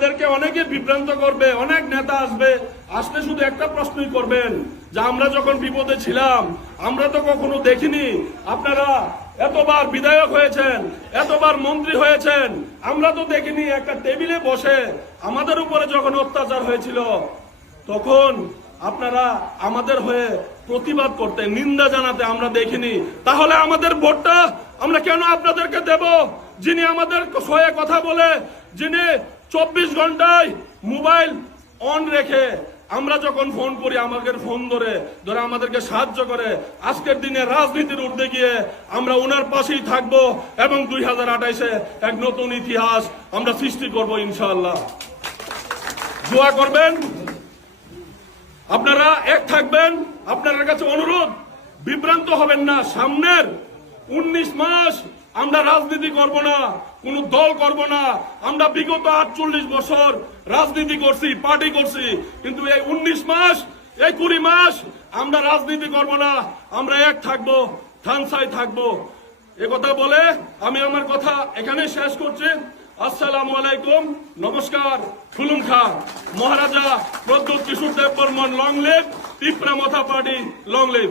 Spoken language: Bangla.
আপনাদেরকে অনেকে বিভ্রান্ত করবে, অনেক নেতা আসবে, আসলে শুধু একটা প্রশ্নই করবেন যে আমরা যখন বিপদে ছিলাম আমরা তো কখনো দেখিনি আপনারা এতবার বিধায়ক হয়েছেন, এতবার মন্ত্রী হয়েছেন, আমরা তো দেখিনি একটা টেবিলে বসে আমাদের উপরে যখন অত্যাচার হয়েছিল তখন আপনারা আমাদের হয়ে প্রতিবাদ করতে, নিন্দা জানাতে আমরা দেখিনি। তাহলে আমাদের ভোটটা আমরা কেন আপনাদেরকে দেব? যিনি আমাদের হয়ে কথা বলে, যিনি 24 ঘন্টায় মোবাইল অন রেখে আমরা যখন ফোন করি আমাদের ফোন ধরে আমাদেরকে সাহায্য করে, আজকের দিনে রাজনীতির ঊর্ধ্বে গিয়ে আমরা ওনার পাশেই থাকবো এবং 2028-এ এক নতুন ইতিহাস আমরা সৃষ্টি করব ইনশাআল্লাহ। দোয়া করবেন, আপনারা এক থাকবেন। আপনাদের কাছে অনুরোধ, বিভ্রান্ত হবেন না। সামনের 19 মাস আমরা রাজনীতি করব না, কোন দল করব না। আমরা বিগত 48 বছর রাজনীতি করছি, পার্টি করছি, কিন্তু এই 19 মাস, এই 20 মাস আমরা রাজনীতি করব না। আমরা এক থাকবো, থানসাই থাকবো। এ কথা বলে আমি আমার কথা এখানে শেষ করছি। আসসালামু আলাইকুম, নমস্কার। খুলুমখা মহারাজা প্রদ্যোৎ কিশোর দেব বর্মন, লং লিভ টিপ্রা মাথা পার্টি, লং লিভ।